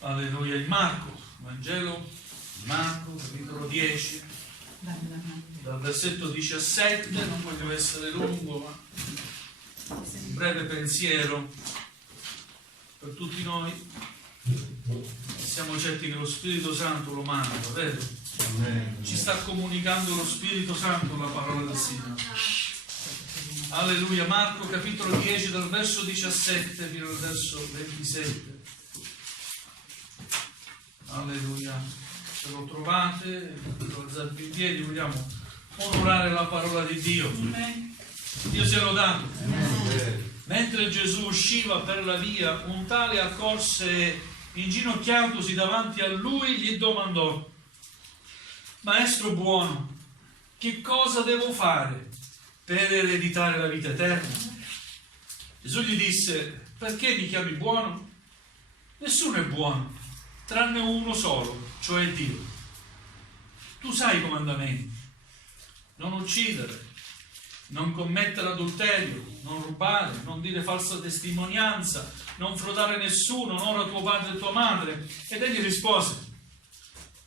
Alleluia. In Marco, Vangelo di Marco, capitolo 10, dal versetto 17, non voglio essere lungo, ma un breve pensiero per tutti noi. Siamo certi che lo Spirito Santo lo manda, vero? Ci sta comunicando lo Spirito Santo la parola del Signore. Alleluia. Marco capitolo 10 dal verso 17 fino al verso 27. Alleluia. Se lo trovate, alzate in piedi, vogliamo onorare la parola di Dio. Dio sia lodato. Mentre Gesù usciva per la via, un tale accorse, inginocchiatosi davanti a lui, gli domandò: Maestro buono, che cosa devo fare per ereditare la vita eterna? Gesù gli disse: perché mi chiami buono? Nessuno è buono, tranne uno solo, cioè Dio. Tu sai i comandamenti: non uccidere, non commettere adulterio, non rubare, non dire falsa testimonianza, non frodare nessuno, onora tuo padre e tua madre. Ed egli rispose: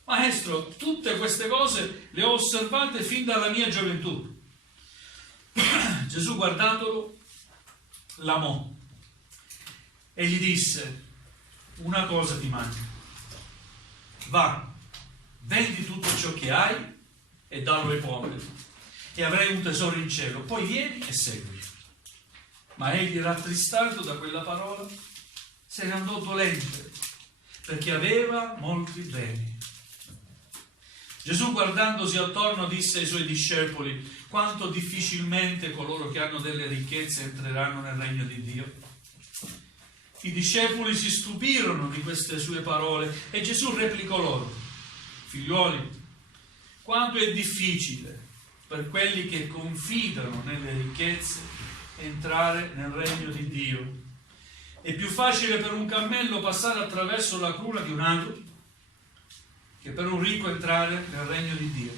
Maestro, tutte queste cose le ho osservate fin dalla mia gioventù. Gesù, guardatolo, l'amò e gli disse: una cosa ti manca. Va, vendi tutto ciò che hai e dallo ai poveri, e avrai un tesoro in cielo. Poi vieni e segui. Ma egli, rattristato da quella parola, se ne andò dolente, perché aveva molti beni. Gesù, guardandosi attorno, disse ai suoi discepoli: quanto difficilmente coloro che hanno delle ricchezze entreranno nel regno di Dio. I discepoli si stupirono di queste sue parole e Gesù replicò loro: figliuoli, quanto è difficile per quelli che confidano nelle ricchezze entrare nel regno di Dio. È più facile per un cammello passare attraverso la cruna di un ago che per un ricco entrare nel regno di Dio.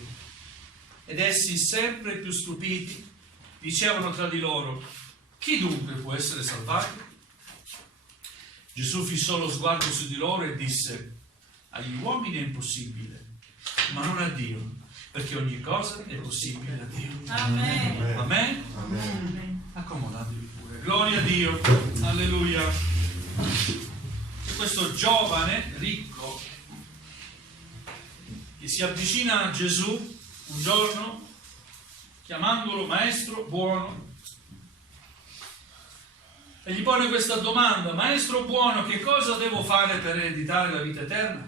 Ed essi, sempre più stupiti, dicevano tra di loro: chi dunque può essere salvato? Gesù fissò lo sguardo su di loro e disse: agli uomini è impossibile, ma non a Dio, perché ogni cosa è possibile a Dio. Amen. Amen? Amen. Accomodatevi pure. Gloria a Dio. Alleluia. Questo giovane ricco che si avvicina a Gesù un giorno, chiamandolo maestro buono, e gli pone questa domanda: maestro buono, che cosa devo fare per ereditare la vita eterna?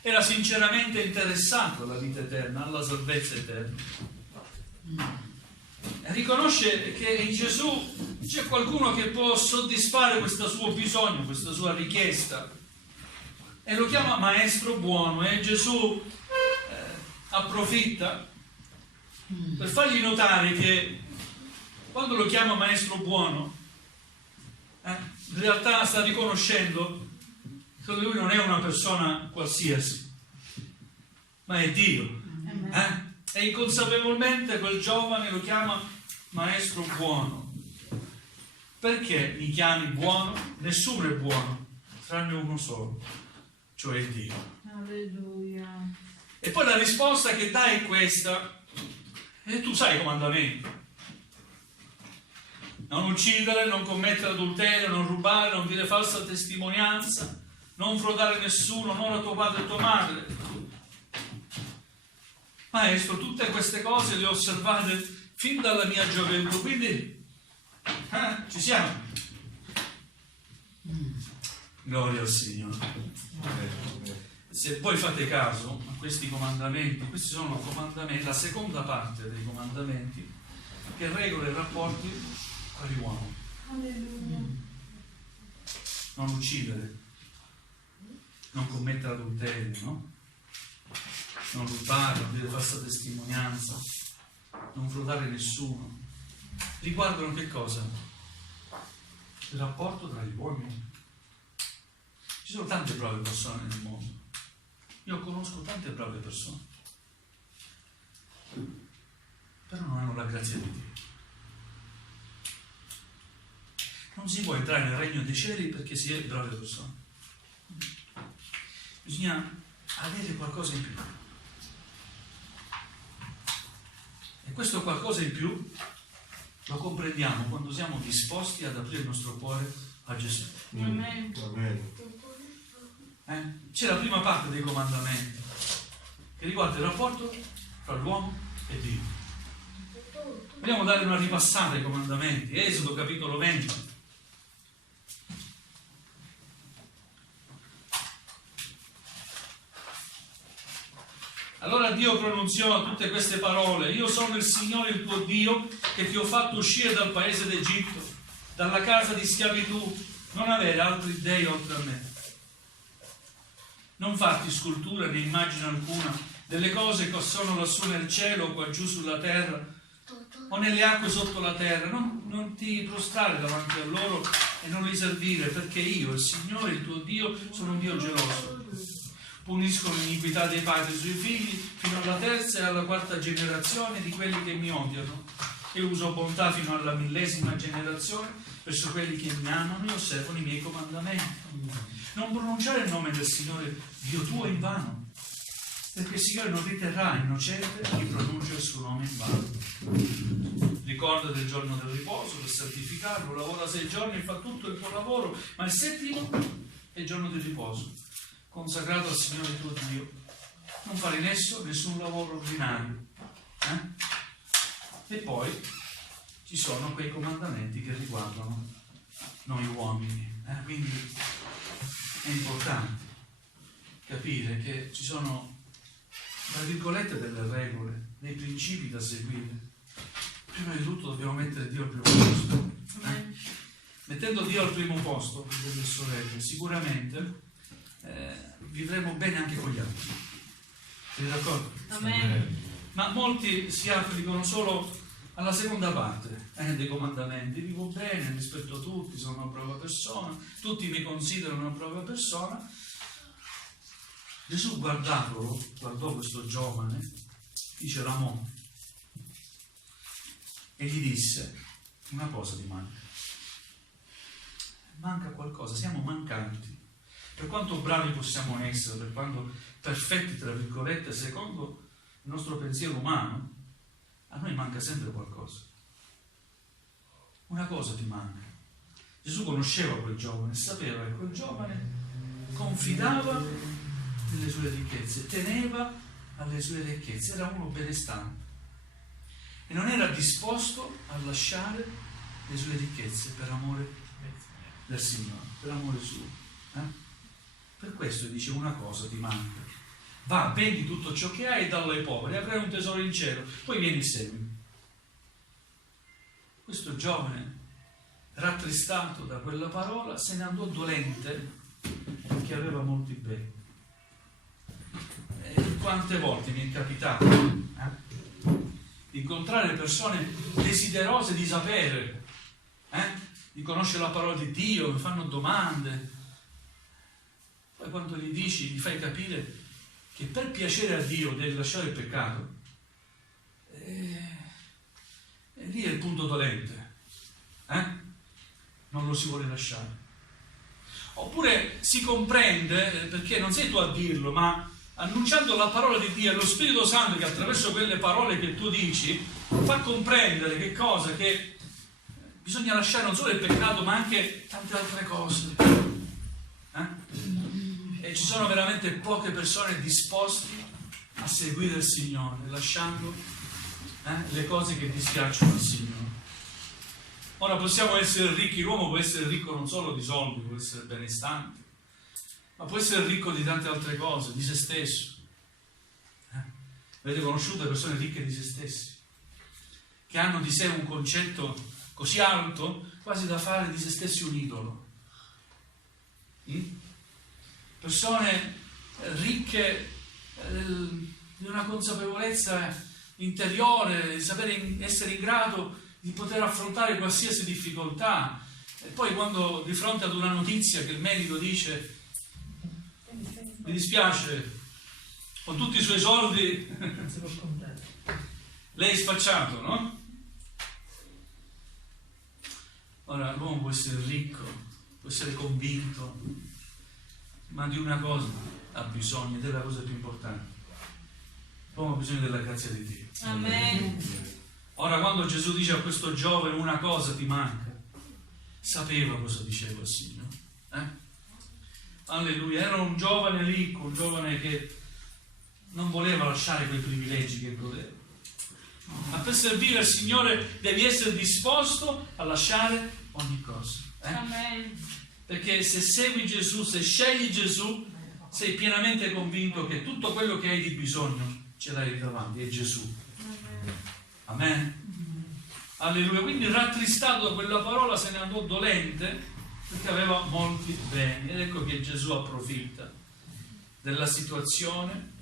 Era sinceramente interessato alla vita eterna, alla salvezza eterna. E riconosce che in Gesù c'è qualcuno che può soddisfare questo suo bisogno, questa sua richiesta, e lo chiama maestro buono. E Gesù approfitta per fargli notare che quando lo chiama maestro buono, in realtà sta riconoscendo che lui non è una persona qualsiasi, ma è Dio. E inconsapevolmente quel giovane lo chiama maestro buono. Perché mi chiami buono? Nessuno è buono, tranne uno solo, cioè Dio. Alleluia. E poi la risposta che dà è questa: e tu sai i comandamenti: non uccidere, non commettere adulterio, non rubare, non dire falsa testimonianza, non frodare nessuno, onora tuo padre e tua madre. Maestro, tutte queste cose le ho osservate fin dalla mia gioventù, quindi ci siamo. Gloria al Signore. Se voi fate caso a questi comandamenti, questi sono comandamenti, la seconda parte dei comandamenti che regola i rapporti tra gli uomini. Alleluia. Non uccidere, non commettere adulterio, no? Non rubare, non dire falsa testimonianza, non frodare nessuno. Riguardano che cosa? Il rapporto tra gli uomini. Ci sono tante brave persone nel mondo. Io conosco tante brave persone, però non hanno la grazia di Dio. Non si può entrare nel regno dei cieli perché si è brave persone. bisogna avere qualcosa in più. E questo qualcosa in più lo comprendiamo quando siamo disposti ad aprire il nostro cuore a Gesù. Amen. C'è la prima parte dei comandamenti che riguarda il rapporto tra l'uomo e Dio. Vogliamo dare una ripassata ai comandamenti. Esodo capitolo 20. Allora Dio pronunziò tutte queste parole: io sono il Signore il tuo Dio che ti ho fatto uscire dal paese d'Egitto, dalla casa di schiavitù. Non avere altri dei oltre a me. Non farti scultura né immagine alcuna delle cose che sono lassù nel cielo o qua giù sulla terra o nelle acque sotto la terra. Non ti prostrare davanti a loro e non li servire, perché io, il Signore il tuo Dio, sono un Dio geloso. Punisco l'iniquità dei padri sui figli fino alla terza e alla quarta generazione di quelli che mi odiano, e uso bontà fino alla 1000ª generazione verso quelli che mi amano e osservano i miei comandamenti. Non pronunciare il nome del Signore Dio tuo in vano, perché il Signore non riterrà innocente chi pronuncia il suo nome in vano. Ricorda del giorno del riposo per santificarlo, lavora 6 giorni e fa tutto il tuo lavoro, ma il 7° è il giorno del riposo, consacrato al Signore tuo Dio. Non fare in esso nessun lavoro ordinario. E poi ci sono quei comandamenti che riguardano noi uomini. Quindi è importante capire che ci sono, tra virgolette, delle regole, dei principi da seguire. Prima di tutto dobbiamo mettere Dio al primo posto. Mettendo Dio al primo posto, delle sorelle, sicuramente vivremo bene anche con gli altri. Siete d'accordo? Amen. Ma molti si applicano solo alla seconda parte dei comandamenti. Vivo bene, rispetto tutti, sono una brava persona, tutti mi considerano una brava persona. Gesù guardò questo giovane, dice l'amò, e gli disse: una cosa ti manca qualcosa, siamo mancanti. Per quanto bravi possiamo essere, per quanto perfetti, tra virgolette, secondo il nostro pensiero umano, a noi manca sempre qualcosa. Una cosa ti manca. Gesù conosceva quel giovane, sapeva che quel giovane confidava nelle sue ricchezze, teneva alle sue ricchezze, era uno benestante e non era disposto a lasciare le sue ricchezze per amore del Signore, per amore suo. Per questo dice: una cosa ti manca, va, vendi tutto ciò che hai e dallo ai poveri, avrai un tesoro in cielo, poi vieni e seguimi. Questo giovane, rattristato da quella parola, se ne andò dolente perché aveva molti beni. E quante volte mi è capitato di incontrare persone desiderose di sapere, di conoscere la parola di Dio, mi fanno domande. Poi quando gli dici, gli fai capire che per piacere a Dio devi lasciare il peccato, e lì è il punto dolente, non lo si vuole lasciare. Oppure si comprende, perché non sei tu a dirlo, ma annunciando la parola di Dio, è lo Spirito Santo che attraverso quelle parole che tu dici fa comprendere che cosa, che bisogna lasciare non solo il peccato ma anche tante altre cose. E ci sono veramente poche persone disposte a seguire il Signore, lasciando le cose che dispiacciono al Signore. Ora possiamo essere ricchi, l'uomo può essere ricco non solo di soldi, può essere benestante, ma può essere ricco di tante altre cose, di se stesso. Avete conosciuto persone ricche di se stessi, che hanno di sé un concetto così alto, quasi da fare di se stessi un idolo. Persone ricche di una consapevolezza interiore, di sapere essere in grado di poter affrontare qualsiasi difficoltà, e poi quando di fronte ad una notizia che il medico dice mi dispiace, con tutti i suoi soldi lei è spacciato, no? Ora l'uomo può essere ricco, può essere convinto, ma di una cosa ha bisogno, ed è la cosa più importante. L'uomo ha bisogno della grazia di Dio. Amen. Ora, quando Gesù dice a questo giovane una cosa ti manca, sapeva cosa diceva il Signore. Alleluia. Era un giovane ricco, un giovane che non voleva lasciare quei privilegi che godeva. Ma per servire al Signore devi essere disposto a lasciare ogni cosa. Amen. Perché se segui Gesù, se scegli Gesù, sei pienamente convinto che tutto quello che hai di bisogno ce l'hai davanti, è Gesù. Amen. Alleluia. Quindi rattristato da quella parola se ne andò dolente perché aveva molti beni. Ed ecco che Gesù approfitta della situazione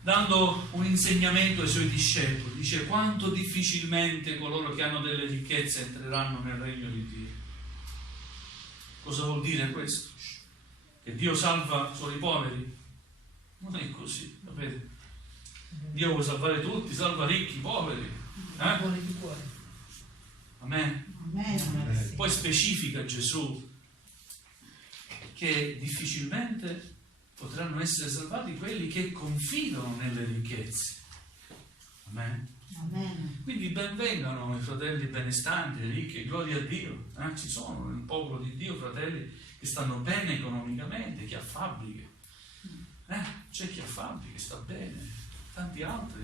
dando un insegnamento ai suoi discepoli. Dice: quanto difficilmente coloro che hanno delle ricchezze entreranno nel regno di Dio. Cosa vuol dire questo? Che Dio salva solo i poveri? Non è così, sapete? Dio vuole salvare tutti, salva ricchi, poveri. Amen. Poi specifica Gesù che difficilmente potranno essere salvati quelli che confidano nelle ricchezze. Amen. Quindi benvengano i fratelli benestanti, ricchi, gloria a Dio. Ci sono nel popolo di Dio fratelli che stanno bene economicamente, chi ha fabbriche. C'è chi ha fabbriche, sta bene, tanti altri,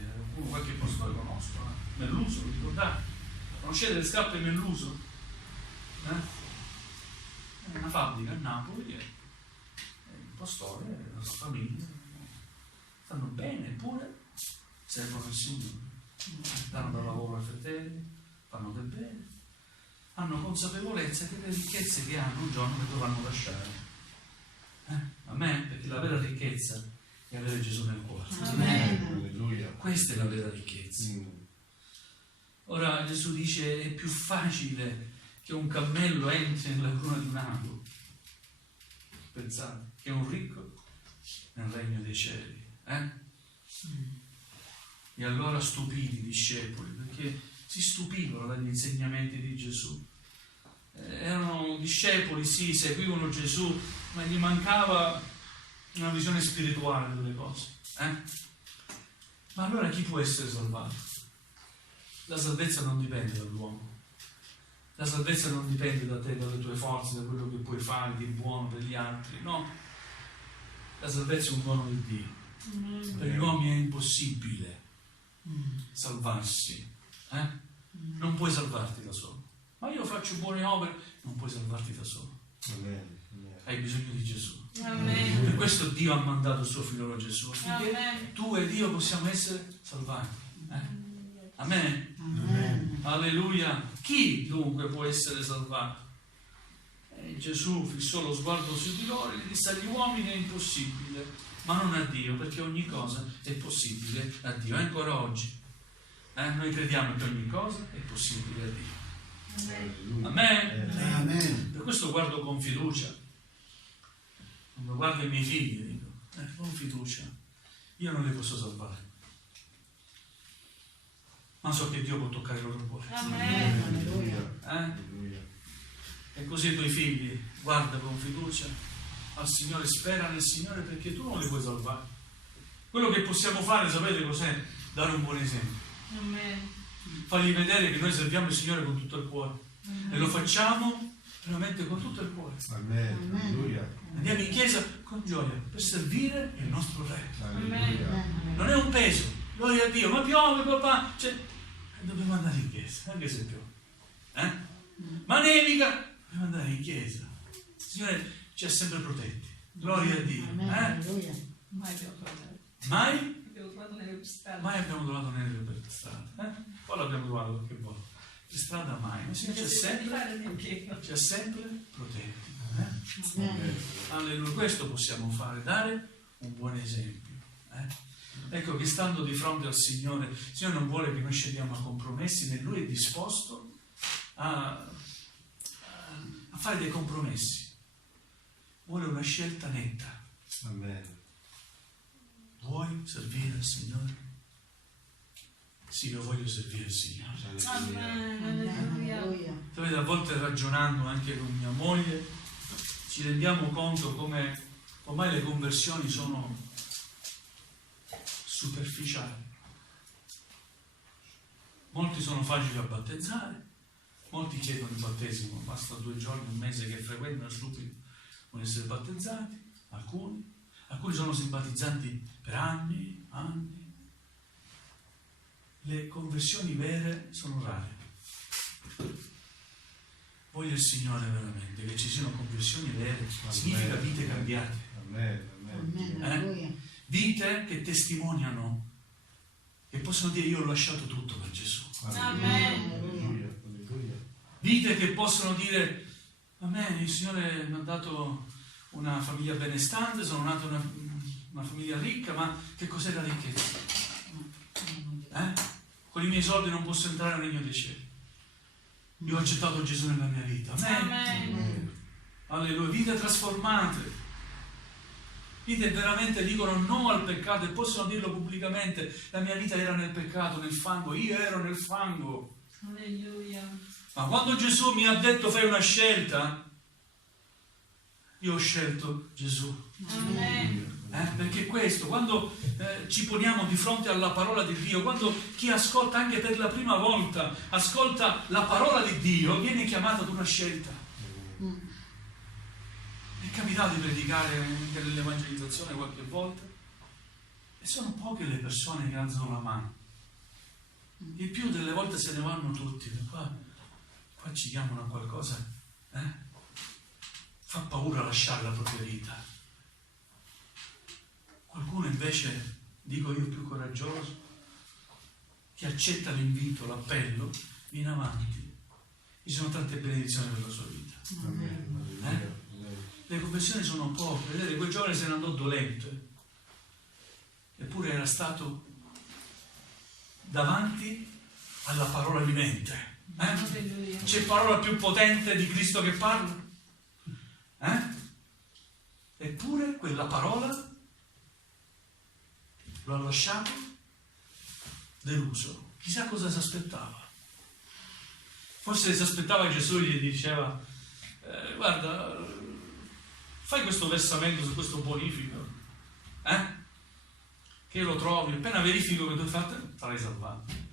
qualche posto lo conosco. Melluso, lo ricordate? Conoscete le scarpe Melluso? È una fabbrica a Napoli, il pastore, la sua famiglia stanno bene, eppure servono il Signore. Danno da lavoro ai fratelli, fanno del bene, hanno consapevolezza che le ricchezze che hanno un giorno le dovranno lasciare. Amen? Perché la vera ricchezza è avere Gesù nel cuore. Amen. Questa è la vera ricchezza. Ora Gesù dice: è più facile che un cammello entri nella cruna di un ago, pensate, che un ricco nel regno dei cieli. E allora stupiti i discepoli, perché si stupivano dagli insegnamenti di Gesù. Erano discepoli, sì, seguivano Gesù, ma gli mancava una visione spirituale delle cose. Ma allora chi può essere salvato? La salvezza non dipende dall'uomo. La salvezza non dipende da te, dalle tue forze, da quello che puoi fare di buono per gli altri. No. La salvezza è un dono di Dio. Per gli uomini è impossibile salvarsi. Non puoi salvarti da solo. Ma io faccio buone opere, non puoi salvarti da solo. Hai bisogno di Gesù. Amen. Per questo Dio ha mandato il suo figlio Gesù, affinché Amen. tu e Dio possiamo essere salvati. Amen. Alleluia. Chi dunque può essere salvato? Gesù fissò lo sguardo su di loro e disse: agli uomini è impossibile, ma non a Dio, perché ogni cosa è possibile a Dio. E ancora oggi noi crediamo che ogni cosa è possibile a Dio. Amen. Per questo guardo con fiducia. Quando guardo i miei figli dico: con fiducia, io non li posso salvare, ma so che Dio può toccare il loro cuore. E così i tuoi figli, guarda con fiducia al Signore, spera nel Signore, perché tu non li puoi salvare. Quello che possiamo fare, sapete cos'è? Dare un buon esempio. Fargli vedere che noi serviamo il Signore con tutto il cuore. E lo facciamo veramente con tutto il cuore. Andiamo in chiesa con gioia per servire il nostro Re. Non è un peso, gloria a Dio. Ma piove, papà, dobbiamo andare in chiesa, anche se piove. Ma nevica, dobbiamo andare in chiesa. Il Signore ci ha sempre protetti, gloria a Dio. Mai abbiamo trovato neve per strada. Poi l'abbiamo trovato qualche volta. Per strada mai, ma il Signore ci ha sempre protetti. Alleluia. Questo possiamo fare, dare un buon esempio. Ecco che stando di fronte al Signore, il Signore non vuole che noi scendiamo a compromessi, né Lui è disposto a fare dei compromessi. Vuole una scelta netta. Vuoi servire il Signore? Sì, io voglio servire il Signore. Alleluia. Sapete, a volte ragionando anche con mia moglie, ci rendiamo conto come ormai le conversioni sono superficiali. Molti sono facili da battezzare, molti chiedono il battesimo, basta 2 giorni, un mese che frequentano subito con essere battezzati, alcuni sono simpatizzanti per anni. Le conversioni vere sono rare. Voglio il Signore veramente che ci siano conversioni vere, significa vite cambiate. Vite che testimoniano, che possono dire io ho lasciato tutto per Gesù. Amen. Vite che possono dire amen, il Signore mi ha dato una famiglia benestante, sono nato in una famiglia ricca, ma che cos'è la ricchezza? Con i miei soldi non posso entrare nel regno dei cieli. Io ho accettato Gesù nella mia vita. Amen. Alleluia. Vite trasformate. Vite veramente dicono no al peccato e possono dirlo pubblicamente. La mia vita era nel peccato, nel fango. Io ero nel fango. Alleluia. Ma quando Gesù mi ha detto fai una scelta, io ho scelto Gesù. Amen. Perché questo, quando ci poniamo di fronte alla parola di Dio, quando chi ascolta anche per la prima volta, ascolta la parola di Dio, viene chiamato ad una scelta. È capitato di predicare anche nell'evangelizzazione qualche volta e sono poche le persone che alzano la mano. Il più delle volte se ne vanno tutti. Qua ci chiamano a qualcosa, fa paura lasciare la propria vita. Qualcuno invece, dico io più coraggioso, che accetta l'invito, l'appello, viene avanti. Ci sono tante benedizioni per la sua vita. Le conversioni sono poche. Vedete, quel giovane se ne andò dolente, eppure era stato davanti alla parola vivente. C'è parola più potente di Cristo che parla? Eppure quella parola lo ha lasciato deluso. Chissà cosa si aspettava. Forse si aspettava che Gesù gli diceva guarda, fai questo versamento su questo bonifico, che lo trovi, appena verifico che tu hai fatto, sarai salvato.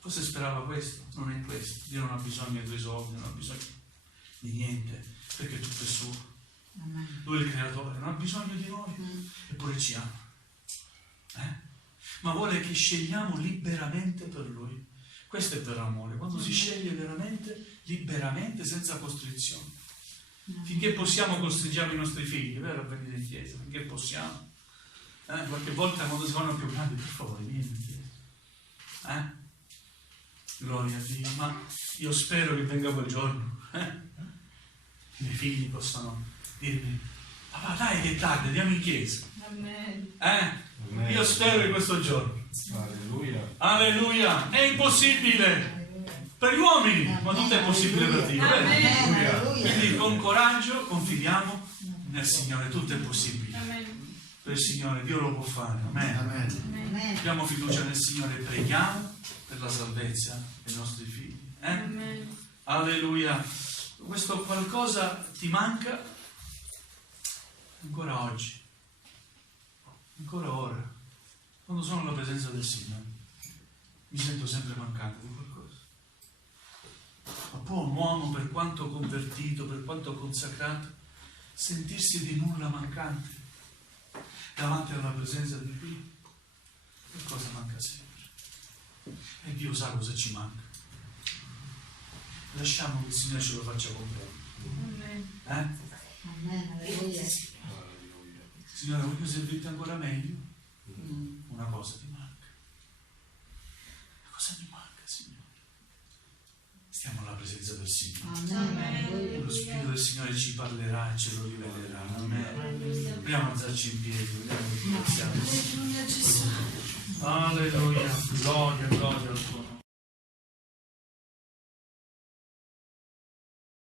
Forse sperava questo, non è questo. Dio non ha bisogno dei tuoi soldi, non ha bisogno di niente, perché tutto è suo. Lui è il creatore, non ha bisogno di noi, eppure ci ama. Ma vuole che scegliamo liberamente per Lui. Questo è vero amore, quando si sceglie veramente, liberamente, senza costrizioni. Finché possiamo costringiamo i nostri figli, vero, a venire in chiesa, finché possiamo. Qualche volta quando si fanno più grandi, per favore, vieni in chiesa. Gloria a Dio, ma io spero che venga quel giorno. I miei figli possano dirmi, papà dai che è tardi, andiamo in chiesa. Amen. Io spero che questo giorno. Alleluia. È impossibile per gli uomini, ma tutto è possibile per Dio. Quindi con coraggio confidiamo nel Signore, tutto è possibile. Amen. Per il Signore Dio lo può fare. Amen. Abbiamo fiducia nel Signore, preghiamo per la salvezza dei nostri figli. Amen. Alleluia. Questo qualcosa ti manca ancora oggi, ancora ora, quando sono alla presenza del Signore, mi sento sempre mancante di qualcosa. Ma può un uomo, per quanto convertito, per quanto consacrato, sentirsi di nulla mancante davanti alla presenza di Dio? Qualcosa manca sempre. E Dio sa cosa ci manca. Lasciamo che il Signore ce lo faccia comprendere. Amen. Signore, voglio servirti ancora meglio. Una cosa ti manca. Cosa mi manca, Signore? Stiamo alla presenza del Signore. Amen. Lo Spirito del Signore ci parlerà e ce lo rivelerà. Amen. Vogliamo alzarci in piedi, vogliamo ringraziare. Alleluia. Gloria al tuo nome.